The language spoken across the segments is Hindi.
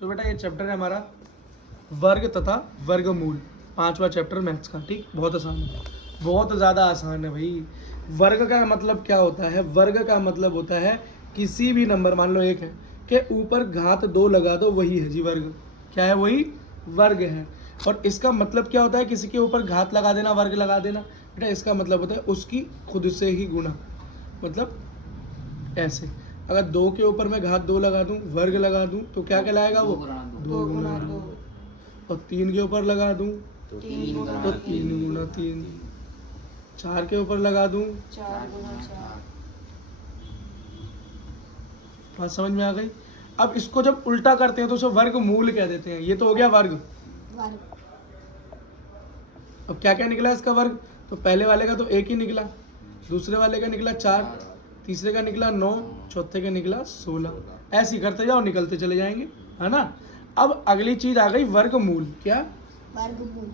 तो बेटा ये चैप्टर है हमारा वर्ग तथा वर्गमूल, 5वां चैप्टर मैथ्स का। ठीक, बहुत आसान है, बहुत ज़्यादा आसान है भाई। वर्ग का मतलब क्या होता है? वर्ग का मतलब होता है किसी भी नंबर, मान लो 1 है, के ऊपर घात 2 लगा दो, वही है जी वर्ग। क्या है? वही वर्ग है। और इसका मतलब क्या होता है? किसी के ऊपर घात लगा देना, वर्ग लगा देना। बेटा इसका मतलब होता है उसकी खुद से ही गुणा, मतलब ऐसे। अगर 2 के ऊपर मैं घात 2 लगा दूं, वर्ग लगा दूं, तो क्या कहलाएगा वो? 2 गुना 2। और 3 के ऊपर लगा दूं तो 3 गुना 3। 4 के ऊपर लगा दूं 4 गुना 4। बात समझ में आ गई? अब इसको जब उल्टा करते हैं तो उसे वर्ग मूल कह देते हैं। ये तो हो गया वर्ग। अब क्या क्या निकला इसका वर्ग? तो पहले वाले का तो 1 ही निकला, दूसरे वाले का निकला 4, तीसरे का निकला 9, चौथे का निकला 16। ऐसे ही करते जाओ, निकलते चले जाएंगे, है ना। अब अगली चीज आ गई वर्गमूल। क्या? वर्गमूल।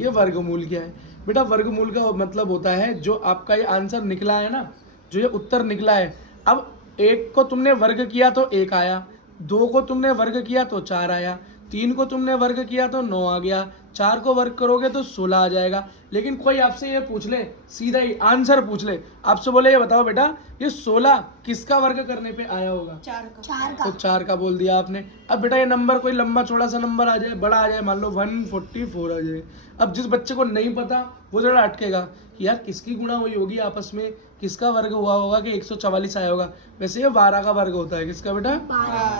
ये वर्गमूल क्या है बेटा? वर्गमूल का मतलब होता है जो आपका ये आंसर निकला है ना, जो ये उत्तर निकला है। अब 1 को तुमने वर्ग किया तो 1 आया, 2 को तुमने वर्ग किया तो 4 आया, 3 को तुमने वर्ग किया तो 9 आ गया, 4 को वर्ग करोगे तो 16 आ जाएगा। लेकिन कोई आपसे ये पूछ ले, सीधा ही आंसर पूछ ले, आपसे बोले ये बताओ बेटा ये 16 किसका वर्ग करने पे आया होगा? 4 तो 4 का बोल दिया आपने। अब बेटा ये नंबर कोई लंबा चौड़ा सा नंबर आ जाए, बड़ा आ जाए, मान लो 144 आ जाए। अब जिस बच्चे को नहीं पता वो जरा अटकेगा कि यार किसकी गुणा हुई होगी आपस में, किसका वर्ग हुआ होगा कि 144 आया होगा। वैसे ये 12 का वर्ग होता है। किसका बेटा?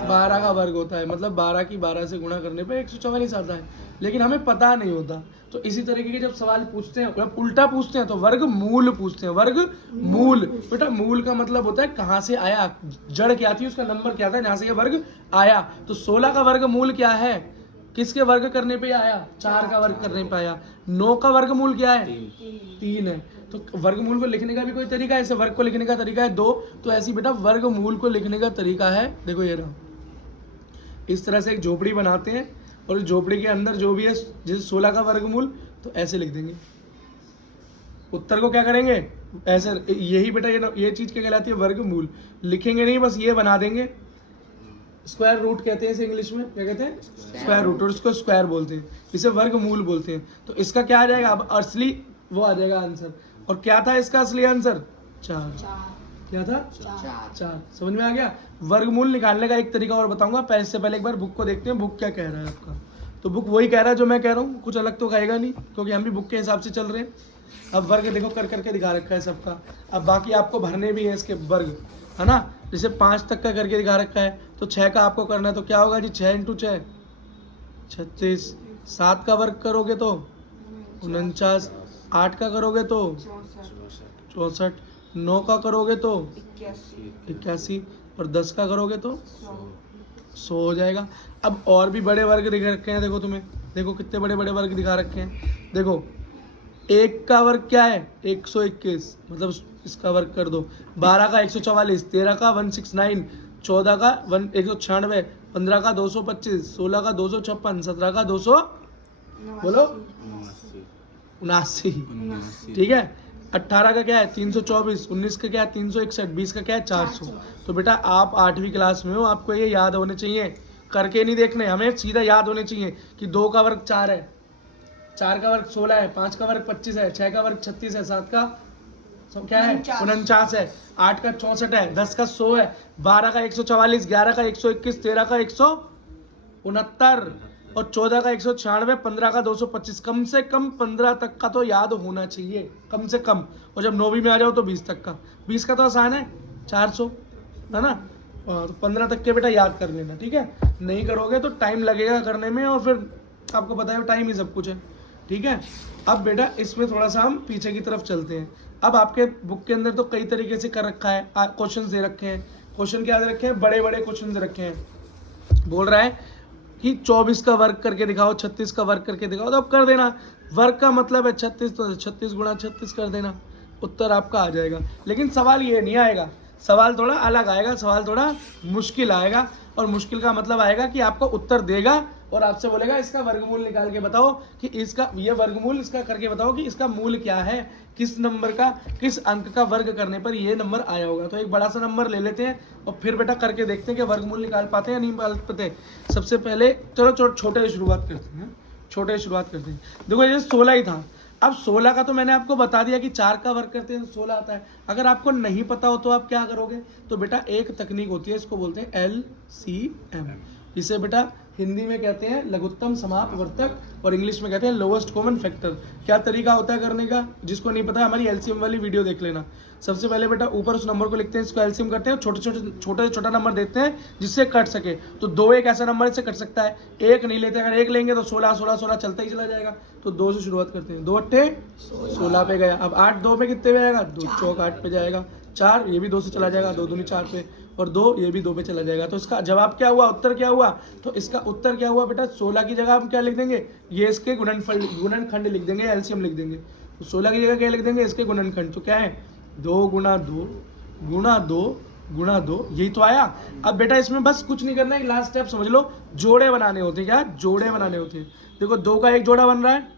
12 का वर्ग होता है, मतलब 12 की 12 से गुणा करने पे 144 आता है। लेकिन हमें पता नहीं होता। तो इसी तरीके के जब सवाल पूछते हैं, जब उल्टा पूछते हैं तो वर्ग मूल पूछते हैं। वर्ग मूल बेटा, मूल का मतलब होता है कहाँ से आया, जड़ क्या थी, उसका नंबर क्या था जहाँ से ये वर्ग आया। तो 16 का वर्ग मूल क्या है? किसके वर्ग करने पे आया? 4 का वर्ग करने पे आया। 9 का वर्गमूल क्या है? 3 है। तो वर्गमूल को लिखने का भी कोई तरीका है, ऐसे वर्ग को लिखने का तरीका है 2। तो ऐसी बेटा वर्गमूल को लिखने का तरीका है, देखो ये रहा, इस तरह से एक झोपड़ी बनाते हैं और इस झोपड़ी के अंदर जो भी है, जैसे 16 का वर्गमूल, तो ऐसे लिख देंगे। उत्तर को क्या करेंगे? ऐसे। यही बेटा ये चीज क्या कहलाती है? वर्गमूल। लिखेंगे नहीं, बस ये बना देंगे। स्क्वायर रूट कहते हैं इसे इंग्लिश में, क्या कहते हैं? Square root. और इसको स्क्वायर बोलते हैं, इसे वर्गमूल बोलते हैं। तो इसका क्या आ जाएगा? अब असली वो आ जाएगा आंसर। और क्या था इसका असली आंसर? 4। क्या था? 4। समझ में आ गया? वर्गमूल निकालने का एक तरीका और बताऊंगा, पहले से पहले एक बार बुक को देखते हैं, बुक क्या कह रहा है आपका। तो बुक वही कह रहा है जो मैं कह रहा हूँ, कुछ अलग तो कहेगा नहीं, क्योंकि हम भी बुक के हिसाब से चल रहे हैं। अब वर्ग देखो कर करके दिखा रखा है सबका। अब बाकी आपको भरने भी है इसके वर्ग, है ना। जैसे 5 तक का करके दिखा रखा है, तो 6 का आपको करना है, तो क्या होगा जी? 6 × 6 36। 7 का वर्ग करोगे तो 49। 8 का करोगे तो 64। 9 का करोगे तो 81। और 10 का करोगे तो 100 हो जाएगा। अब और भी बड़े वर्ग दिखा रखे हैं, देखो तुम्हें, देखो कितने बड़े बड़े वर्ग दिखा रखे हैं। देखो 1 का वर्ग क्या है? 121, मतलब इसका वर्ग कर दो। 12 का 144, 13 का 169, 14 का 196, 15 का 225, 16 का 256, 17 का 200 बोलो 79। ठीक है। 18 का क्या है? 324, 19 का क्या है? 361, 20 का क्या है? 400। तो बेटा आप 8वीं क्लास में हो, आपको ये याद होने चाहिए, करके नहीं देखने, हमें सीधा याद होने चाहिए कि 2 का वर्ग 4 है, 4 का वर्ग 16 है, 5 का वर्ग 25 है, 6 का वर्ग 36 है, 7 का क्या है? 49 है, 8 का 64 है, 10 का 100 है, 12 का 144, 11 का 121, 13 का 169 और 14 का 196, 15 का 225। कम से कम 15 तक का तो याद होना चाहिए, कम से कम। और जब 9वीं में आ जाओ तो 20 तक का। 20 का तो आसान है, 400, है ना। तो 15 तक के बेटा याद कर लेना, ठीक है। नहीं करोगे तो टाइम लगेगा करने में, और फिर आपको पता है टाइम ही सब कुछ है, ठीक है। अब बेटा इसमें थोड़ा सा हम पीछे की तरफ चलते हैं। अब आपके बुक के अंदर तो कई तरीके से कर रखा है, क्वेश्चन दे रखे हैं। क्वेश्चन क्या दे रखे हैं? बड़े बड़े क्वेश्चन दे रखे हैं। बोल रहा है कि 24 का वर्ग करके दिखाओ, 36 का वर्ग करके दिखाओ, तो अब कर देना। वर्ग का मतलब है 36, तो 36 गुणा 36 कर देना, उत्तर आपका आ जाएगा। लेकिन सवाल ये नहीं आएगा, सवाल थोड़ा अलग आएगा, सवाल थोड़ा मुश्किल आएगा। और मुश्किल का मतलब आएगा कि आपको उत्तर देगा और आपसे बोलेगा इसका वर्गमूल निकाल के बताओ कि इसका ये वर्गमूल इसका करके बताओ कि इसका मूल क्या है, किस नंबर का किस अंक का वर्ग करने पर ये नंबर आया होगा। तो एक बड़ा सा नंबर ले लेते हैं और फिर बेटा करके देखते हैं कि वर्गमूल निकाल पाते हैं या नहीं निकाल पाते। सबसे पहले चलो छोटे से शुरुआत करते हैं, छोटे से शुरुआत करते हैं। देखो ये 16 ही था। अब 16 का तो मैंने आपको बता दिया कि 4 का वर्ग करते हैं तो 16 आता है। अगर आपको नहीं पता हो तो आप क्या करोगे, तो बेटा एक तकनीक होती है, इसको बोलते हैं LCM। इसे बेटा हिंदी में कहते हैं लघुत्तम समापवर्तक और इंग्लिश में कहते हैं लोवेस्ट कॉमन फैक्टर। क्या तरीका होता है करने का, जिसको नहीं पता हमारी LCM वाली वीडियो देख लेना। सबसे पहले बेटा ऊपर उस नंबर को लिखते हैं, इसको LCM करते हैं, छोटे छोटा नंबर देते हैं जिससे कट सके। तो 2 एक ऐसा नंबर से कट सकता है, एक नहीं लेते। अगर एक लेंगे तो 16 16 16 चलता ही चला जाएगा। तो 2 से शुरुआत करते हैं, 2 अट्ठे 16 पे गया। अब 8 2 पे कितने पे जाएगा, 2 चौक 8 पे जाएगा। 4 ये भी 2 से चला जाएगा, 2 दूनी 4 पे, और 2 ये भी 2 पे चला जाएगा। तो इसका जवाब क्या हुआ, उत्तर क्या हुआ, तो इसका उत्तर क्या हुआ बेटा 16 की जगह हम क्या लिख देंगे, ये इसके गुणनखंड लिख देंगे, LCM लिख देंगे। तो 16 की जगह क्या लिख देंगे, इसके गुणनखंड। तो क्या है 2 गुणा 2 गुणा 2 गुणा 2, यही तो आया। अब बेटा इसमें बस कुछ नहीं करना है, लास्ट स्टेप समझ लो, जोड़े बनाने होते हैं। क्या जोड़े बनाने होते हैं। देखो 2 का एक जोड़ा बन रहा है,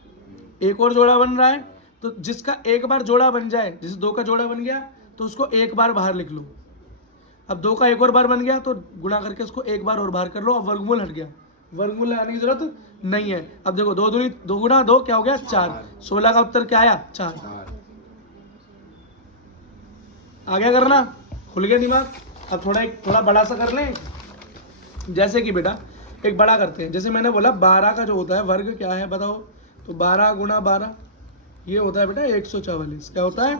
एक और जोड़ा बन रहा है। तो जिसका एक बार जोड़ा बन जाए, जैसे 2 का जोड़ा बन गया तो उसको एक बार बाहर लिख लो। अब 2 का एक और बार बन गया तो गुणा करके उसको एक बार और बाहर कर लो। अब वर्गमूल हट गया, वर्गमूल लगाने की जरूरत नहीं है। अब देखो 2 दूनी 2 गुणा 2 क्या हो गया 4। 16 का उत्तर क्या आया 4। आ गया करना, खुल गया दिमाग। अब थोड़ा बड़ा सा कर लें। जैसे कि बेटा एक बड़ा करते हैं, जैसे मैंने बोला 12 का जो होता है वर्ग क्या है बताओ, तो 12 गुणा 12 ये होता है बेटा 144। क्या होता है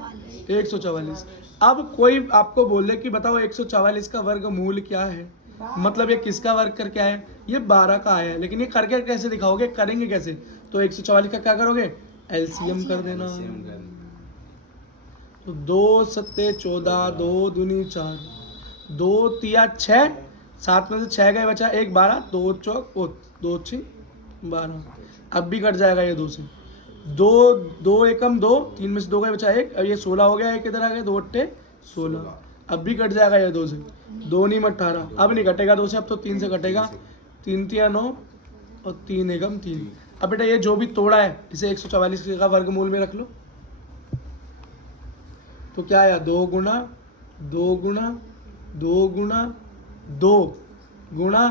144। अब कोई आपको बोले कि बताओ 144 का वर्गमूल क्या है, मतलब ये किसका वर्ग करके आया है, ये 12 का आया है। लेकिन ये करके कैसे दिखाओगे, करेंगे कैसे, तो 144 का क्या करोगे LCM कर देना। तो 2 सत्ते 14, 2 दूनी 4, 2 तिया 6, 7 में से 6 गए बचा 1 12, 2 चौक 2 6 12। अब भी कट जाएगा ये 2 से, 2 एकम 2, 3 में से 2 गए बचा 1। अब ये 16 हो गया, एक इधर आ गया, 2 अट्ठे 16। अब भी कट जाएगा ये 2 से, 2 नीम 18। अब नहीं कटेगा 2 से, अब तो 3 से कटेगा, 3 तिया 9 और 3 एकम 3। अब बेटा ये जो भी तोड़ा है इसे 144 का वर्गमूल में रख लो। तो क्या आया 2 गुणा 2 गुणा 2 गुणा 2 गुणा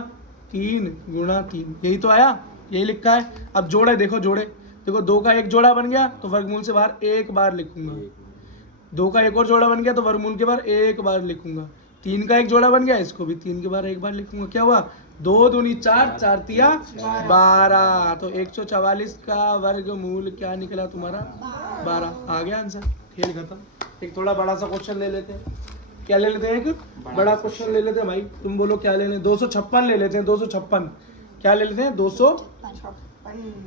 3 गुणा 3, यही तो आया, यही लिखा है। अब जोड़े देखो, जोड़े देखो 2 का एक जोड़ा बन गया तो वर्गमूल से बाहर एक बार लिखूंगा। 2 का एक और जोड़ा बन गया तो वर्गमूल के बाहर एक बार लिखूंगा। 3 का एक जोड़ा बन गया, इसको भी 3 के बाहर एक बार लिखूंगा। क्या हुआ 2 दूनी 4, 4 तिया 12। तो 144 का वर्गमूल क्या निकला तुम्हारा 12। आ गया आंसर, खेल खत्म। एक थोड़ा बड़ा सा क्वेश्चन ले लेते हैं। क्या ले लेते हैं, एक बड़ा क्वेश्चन ले लेते हैं भाई। तुम बोलो क्या ले लें, 256 ले लेते हैं। 256 क्या ले लेते हैं 256।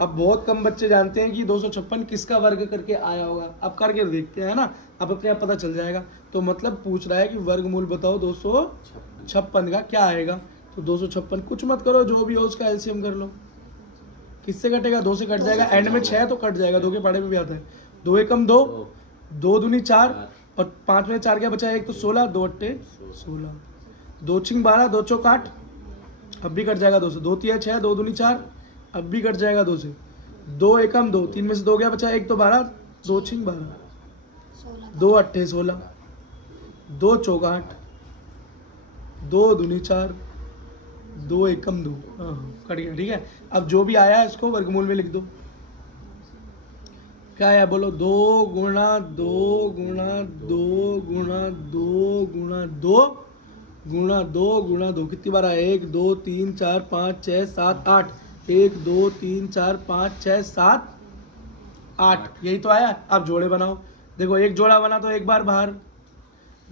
अब बहुत कम बच्चे जानते हैं कि 256 किसका वर्ग करके आया होगा। अब करके देखते हैं ना, अब अपने आप पता चल जाएगा। तो मतलब पूछ रहा है कि वर्गमूल बताओ 256 का क्या आएगा। तो 256 कुछ मत करो, जो भी हो उसका LCM कर लो। किससे कटेगा 2 से कट जाएगा, एंड में 6 तो कट जाएगा, 2 के पाड़े में भी आता है। 2 एकम 2, 2 दूनी 4 और 5 में 4 क्या बचा 1, तो 16, 2 अट्ठे 16, 2 छिंग 12, 2 चौक 8। अब भी कट जाएगा 2 से, 2 तिया 6, 2 दूनी 4, अब भी कट जाएगा 2 से। 2 एकम 2, 3 में से 2 गया बचा 1, तो 12, 2 छिंग 12, 2 अट्ठे 16, 2 चौक 8, 2 दूनी 4, 2 एकम 2। कट गया, ठीक है। अब जो भी आया है इसको वर्गमूल में लिख दो। क्या है बोलो, 2 गुणा 2 गुणा 2 गुणा 2 गुणा 2 गुणा 2 गुणा 2, कितनी बार आया 1 2 3 4 5 6 7 8, 1 2 3 4 5 6 7 8, यही तो आया। अब जोड़े बनाओ। देखो एक जोड़ा बना तो एक बार बाहर,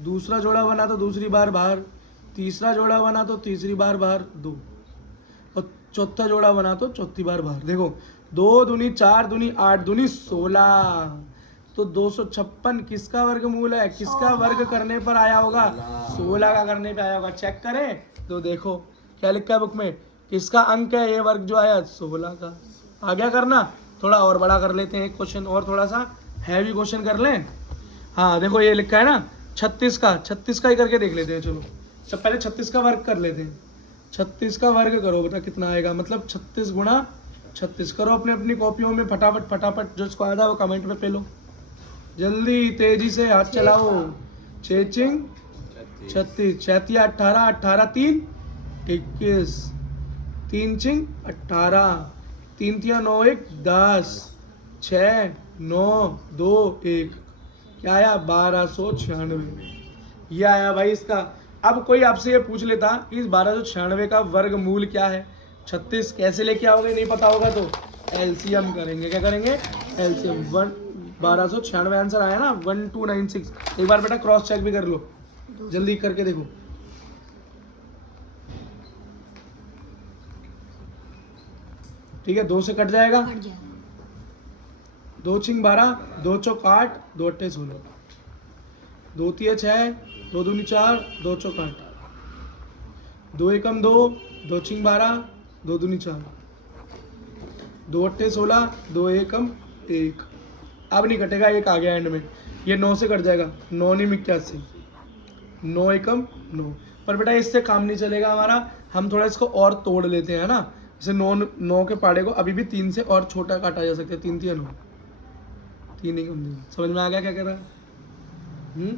दूसरा जोड़ा बना तो दूसरी बार बाहर, तीसरा जोड़ा बना तो तीसरी बार बाहर 2, और चौथा जोड़ा बना तो चौथी बार बाहर। देखो 2 दूनी 4 दूनी 8 दूनी 16। तो 256 किसका वर्गमूल है, किसका वर्ग करने पर आया होगा 16 का करने पे आया होगा। चेक करें तो देखो क्या लिखा है बुक में, किसका अंक है ये वर्ग जो आया 16 का। आ गया करना। थोड़ा और बड़ा कर लेते हैं एक क्वेश्चन, और थोड़ा सा हैवी क्वेश्चन कर लें। हाँ देखो ये लिखा है ना 36 का ही करके देख लेते हैं। चलो पहले 36 का वर्ग कर लेते हैं। 36 का वर्ग करो बेटा, कितना आएगा, मतलब 36 गुणा 36 करो अपने अपनी कॉपियों में फटाफट फटाफट, जो इसको आता है वो कमेंट में पे लो, जल्दी तेजी से हाथ चलाओ। 6 चिंग 36, 36 18, 18 3 21, 3 चिंग 18, 3 तिया 9 1 10, 6 9 2 1, क्या आया 1296, ये आया भाई इसका। अब कोई आपसे ये पूछ लेता कि इस 1296 का वर्गमूल क्या है, 36 कैसे लेके आओगे, नहीं पता होगा तो एलसीएम करेंगे। क्या करेंगे, एलसीएम। 1296 आंसर आया ना 1296। एक बार बेटा क्रॉस चेक भी कर लो, जल्दी करके देखो। ठीक है, 2 से कट जाएगा, कट जाएगा। 2 चिंग 12, 2 चौक 8, 2 अट्ठे 16, 2 तिया 6, 2 दूनी 4, 2 चौक 8, 2 एकम 2, 2 चिंग 12, 2 दूनी 4, 2 अट्ठे 16, 2 एकम 1। अब नहीं कटेगा, एक आ गया एंड में, ये 9 से कट जाएगा, 9 नहीं 81, 9 एकम 9। पर बेटा इससे काम नहीं चलेगा हमारा, हम थोड़ा इसको और तोड़ लेते हैं ना। जैसे 9 के पाड़े को अभी भी 3 से और छोटा काटा जा सकता है, 3 तिया 9, 3 एकम 3। समझ में आ गया क्या कह रहा है?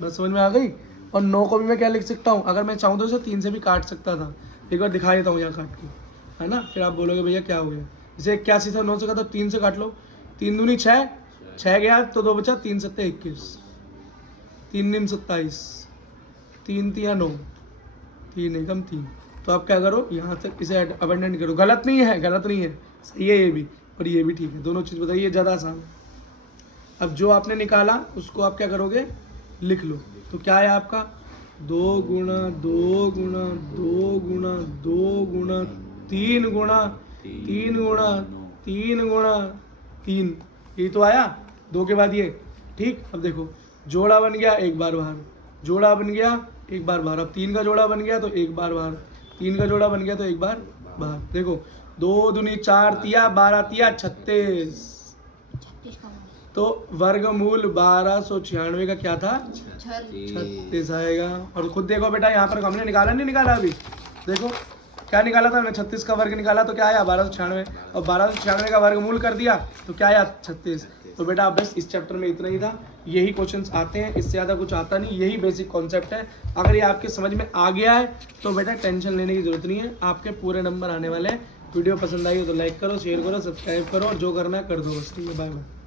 बस समझ में आ गई। और 9 को भी मैं क्या लिख सकता हूँ, अगर मैं चाहूँ तो इसे 3 से भी काट सकता था, एक बार दिखा देता हूँ यहाँ काट के, है ना, फिर आप बोलोगे भैया क्या हो गया। जैसे 81 था, 9 से काटा, 3 से काट लो, 3 दूनी 6, 6 गया तो 2 बचा, 3 सत्ते 21, 3 निम 27, 3 तिया 9, 3 एकम 3। तो आप क्या करो, यहाँ तक इसे अबेंडन करो। गलत नहीं है, गलत नहीं है, सही है ये भी, और ये भी ठीक है, दोनों चीज़ बताइए, ज़्यादा आसान है। अब जो आपने निकाला उसको आप क्या करोगे, लिख लो। तो क्या है आपका 2 गुणा 2 गुणा 2 गुणा 2 गुणा 3 गुणा 3 गुणा 3 गुणा 3, ये तो आया 2 के बाद ये। ठीक, अब देखो जोड़ा बन गया, एक बार बाहर, जोड़ा बन गया एक बार बाहर, अब 3 का जोड़ा बन गया तो एक बार बाहर, 3 का जोड़ा बन गया तो एक बार बाहर। देखो 2 दूनी 4 तिया 12 तिया 36, 36 का वर्ग। तो वर्गमूल 1296 का क्या था, 36 आएगा। और खुद देखो बेटा, यहाँ पर हमने निकाला नहीं निकाला, अभी देखो क्या निकाला था हमने, 36 का वर्ग निकाला तो क्या आया 1296, और 1296 का वर्गमूल कर दिया तो क्या आया 36। तो बेटा बस इस चैप्टर में इतना ही था, यही क्वेश्चंस आते हैं, इससे ज़्यादा कुछ आता नहीं, यही बेसिक कॉन्सेप्ट है। अगर ये आपके समझ में आ गया है तो बेटा टेंशन लेने की जरूरत नहीं है, आपके पूरे नंबर आने वाले हैं। वीडियो पसंद आई हो तो लाइक करो, शेयर करो, सब्सक्राइब करो, और जो करना है कर दो बस। ठीक है, बाय बाय।